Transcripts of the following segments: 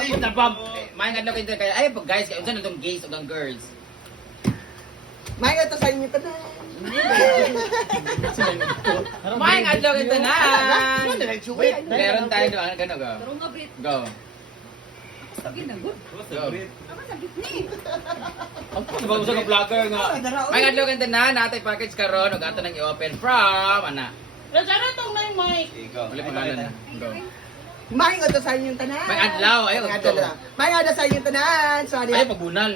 Ako na ba? May nga kayo kaya ay pag guys, kaya unsa na tong gays o gang girls? May ito sa inyo tanan. May nga kayo tanan. Meron tayo doon gano go. Pero nga, Brit. Go. Sabi na, good. Go. Ako sa Britney. Ang ba usa ka vlogger nga. May nga kayo tanan natay package karon ug ato nang i-open from ana. Diyan itong na yung mic. Wala pangalan na. Go. May ito sa inyo tanan. May adlaw ayo May ito. adlaw. May ito sa inyo tanan. Sorry. Ay pagbunal.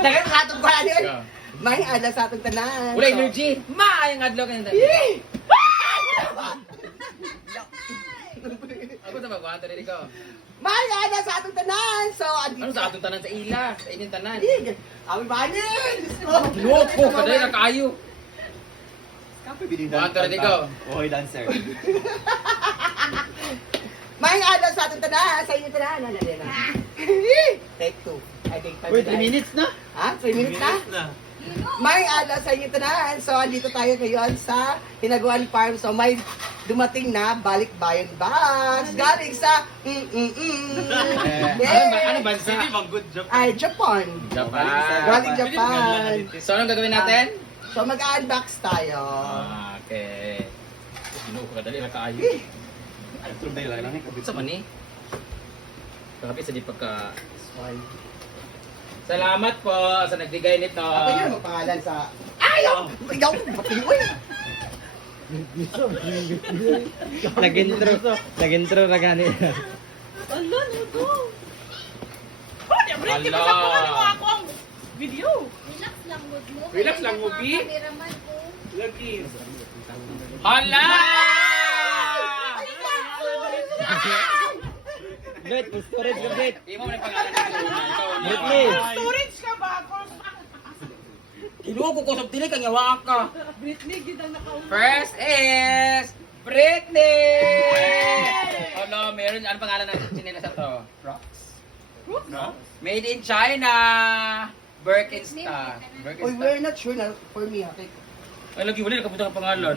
Dagat hatong ba din? Go. May ada sa atong tanan. Wala energy. Ma ang adlaw kanina. Ako sa magwato dito ko. May ada sa atong tanan. So, Ano sa atong tanan sa ila? Sa inyong tanan. Awi banin. Loko ka dahil na kayo. Magwato dito ko. Oy, dancer. May ada sa atong tanan. Sa inyong tanan. Ano din na? Take 2. I take 5. Wait, 3 minutes na? Ha? 3 minutes na? May ala sa inyong tanan. So, andito tayo ngayon sa Hinaguan Farm. So, may dumating na balik bayan bags. Galing sa Ano bansa? good job. Ay, Japan. Japan. Galing Japan. So, anong gagawin natin? So, mag-unbox tayo. Okay. Sinuko ka dali na kayo. Ay, true ba lang ni kabit. Sa mani? Kapit sa di pagka... Salamat po sa nagbigay nito. Ako yun, magpangalan sa... Ayaw! Ayaw! Patiwin! Nag-intro na gani. Ala, nito. Di ba, di ba sa kuha mo ako ang video? Relax lang mood mo. Relax lang, Kaya Mubi. mga kameraman ko. Hala! Bet, storage ka bet. Di mo na pangalan ng Luna. Britney. Storage ka ba? Kinuha ko kusap dili kang yawa ka. Britney, gitang nakauna. First is Britney! Ano, meron ano pangalan ng sinila sa to? Rocks. No? Made in China. Birkenstock. Uy, we're not sure na for me, ha? Ay, lagi wala nakabuta ka pangalan.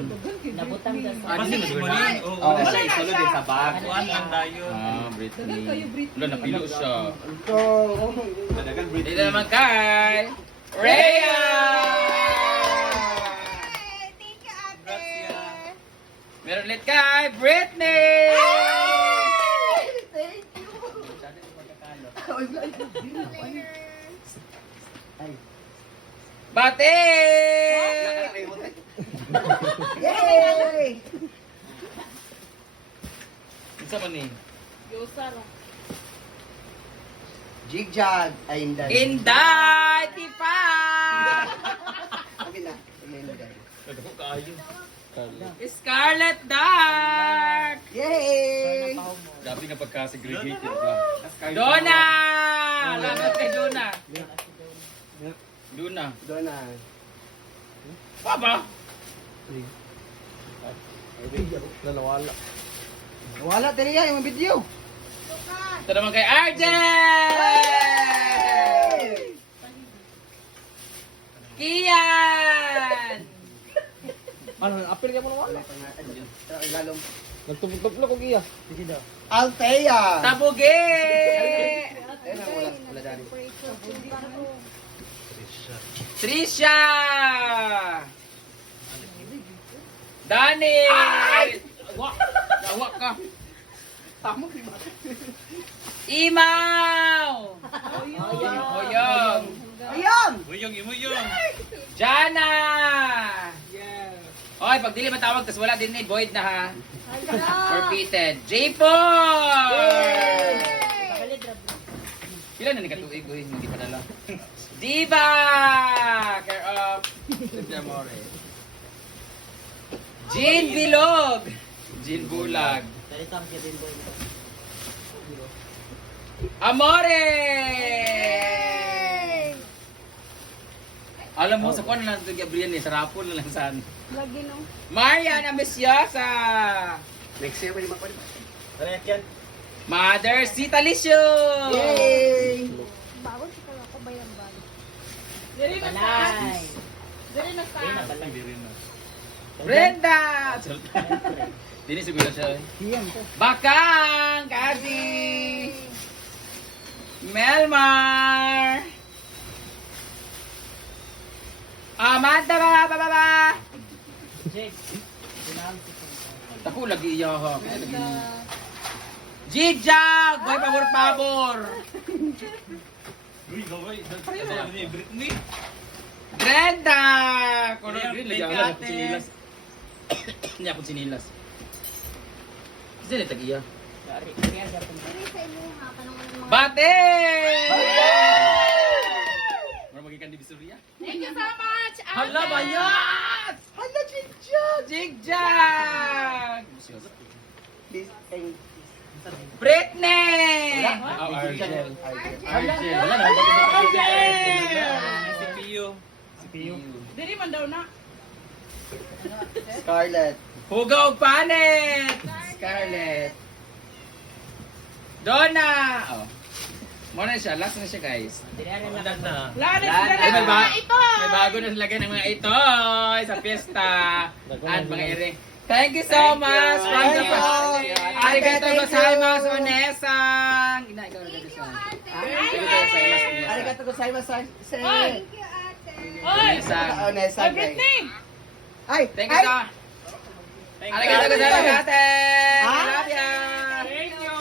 Nabutang ka sa... Ano yun? Oo, siya isolo din sa bag. Britney. Dagan kayo, Britney. Wala, napilo siya. So, Dadagan Dito Britney. naman kay Rhea! Thank you, ate. Meron ulit kay Britney! thank you. Uy, Later. Bate! Yay! Isa man ni? Yosa lang. Jigjag. Ay, hindi. Inday! Tipa! Okay na. Inday. Scarlet Dark! Yay! Dabi nga pagka-segregated ba? Donna! Lamat kay Donna. Donna. Donna. Papa! Nanawala. Wala talaga yung video. Ito naman kay RJ! Kian! Ano, apil ka mo nawala. Lalong. Nagtupok-tupok ko giya. Althea. Tabugi! Ayun na, wala dali. Trisha! Dani! Awak! Awak ka! Tamo, di ba? Imaw! Oyong! Ayun! Jana! Oy, pag dili matawag, tas wala din ni void na ha. Repeated. J4! Kailan na ni katuig, uy? Hindi pa dala. Diva! Care of Sandra More. Jean Bilog! Jean Bulag. Amore! Alam mo, sa kuwan na lang ito Gabriel eh, sa rapon na lang saan. Lagi no. Marian Ambiciosa! Next year, pwede magpali. Ano yan? Mother Sita Lisio! Yay! Bago si kala ko bayang-bayang. Dali na sa... Dali na sa... Brenda! Dini siguro siya. Iyan to. Bakang! Kasi! Melmar! Amanda ba? Ako lagi iya ha. Jijag! Boy, pabor-pabor! Uy, gaway. Britney. Brenda! Kuno Ayan, din thank lagi you, ako ate. sinilas. Hindi ako sinilas. Kasi na tag-iya. Diri sa inyo ha, panungan ng mga... Bate! Mara magikan di Bisurya. Thank you so much, ate. Hala bayat! Hala, Jigjag! Jigjag! Please, thank you. Britney! Wala. Oh, Argel. Argel. Wala na. Si Pio. Diri man daw na. Scarlett. Hugaw Panet! Scarlett. Donna! Oh. Muna siya. Last na siya, guys. Ulan na. Lalo Lahat. sila Ay, na mga ito. May bago na lagay ng mga ito sa fiesta. At mga ere. Thank you so much. From Thank the you. Arigato Thank you. gozaimasu, Onesang. Ina, ikaw Thank arigato you, gozaimasu. ate. Arigato gozaimasu, Onesang. Arigato gozaimasu. Oy! Thank you, ate. Oy! Onesang. Nessa, Oy, Britney! Ay, Thank you, ay, ka. Arigato gozaimasu, ate. I love ya. Thank you.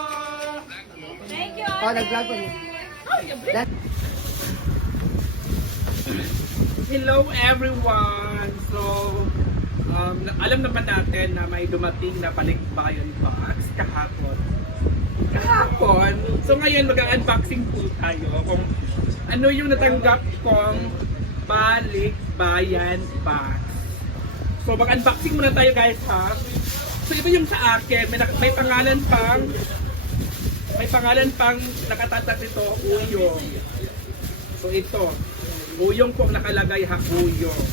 Thank you, Oh, ate. nag-vlog ko niya. Hello everyone! So, alam naman natin na may dumating na balikbayan box kahapon. So ngayon mag-unboxing po tayo kung ano yung natanggap kong balikbayan box. So mag-unboxing muna tayo guys ha. So ito yung sa akin, may pangalan pang nakatatak nito, Uyong. So ito, Uyong po ang nakalagay ha, Uyong.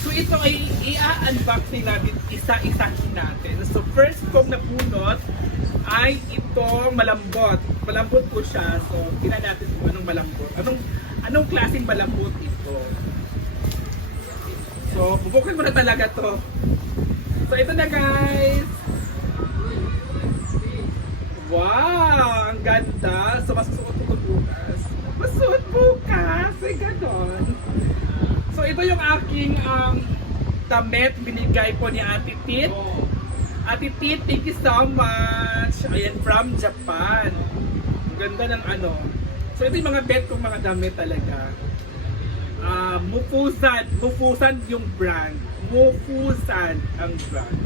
So ito ay i-unboxing natin, isa-isahin natin. So first kong napunot ay itong malambot. Malambot po siya. So tingnan natin kung anong malambot. Anong klaseng malambot ito. So bubukin ko na talaga to. So ito na guys. Wow! Ang ganda! So, masusuot ko bukas. Masuot bukas! Ay, ganon. So, ito yung aking damit binigay po ni Ate Tit. Ate Tit, thank you so much! Ayan, from Japan. Ang ganda ng ano. So, ito yung mga bet kong mga damit talaga. Mufusan yung brand. Mufusan ang brand.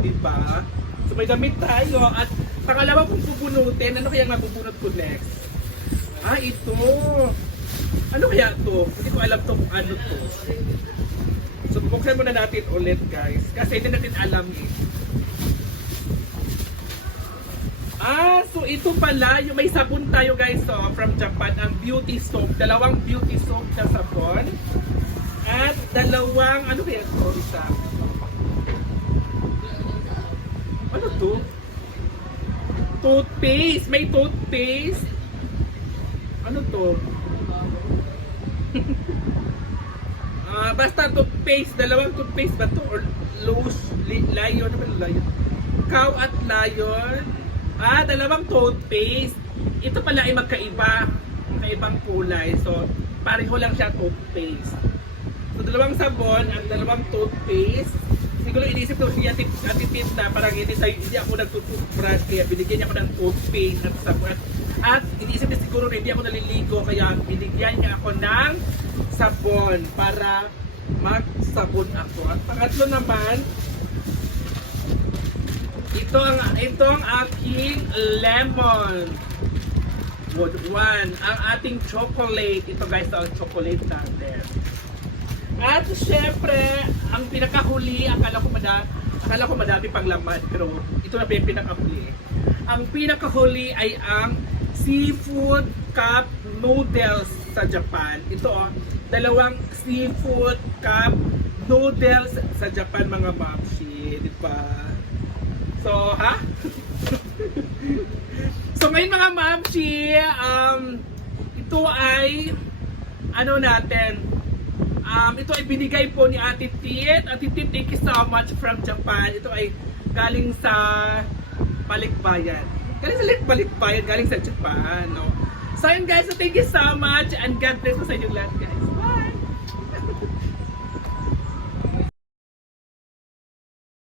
Diba? So, may damit tayo at pangalawa kong pupunutin, ano kaya mabubunot ko next? Ito. Ano kaya to? Hindi ko alam to kung ano to. So, buksan muna natin ulit guys. Kasi hindi natin alam eh. So ito pala, yung may sabon tayo guys from Japan, ang beauty soap. Dalawang beauty soap na sabon. At dalawang, ano kaya to? Isa. Ano to? Toothpaste! May toothpaste! Ano to? Basta toothpaste. Dalawang toothpaste ba to? Or lion? Ano ba lion? Cow at lion. Dalawang toothpaste. Ito pala ay magkaiba. Magkaibang kulay. So, pareho lang siya toothpaste. So, dalawang sabon, ang dalawang toothpaste. Siguro inisip ko siya atipid na parang hindi ako nagtutoothbrush kaya binigyan niya ako ng toothpaste at sabon. At inisip niya siguro hindi ako naliligo kaya binigyan niya ako ng sabon para magsabon ako. At pangatlo naman, ito ang aking lemon. Wood one. Ang ating chocolate. Ito guys, ang chocolate natin. At syempre, ang pinakahuli, akala ko madami pang laman, pero ito na yung pinakahuli. Ang pinakahuli ay ang seafood cup noodles sa Japan. Ito dalawang seafood cup noodles sa Japan mga mamshi, di ba? So, ha? So ngayon mga mamshi, ito ay ano natin, ito ay binigay po ni Ate Tit. Ate Tit, thank you so much from Japan. Ito ay galing sa Balikbayan. Galing sa Balikbayan, galing sa Japan, no? So yun guys, so thank you so much and God bless po sa inyong lahat guys.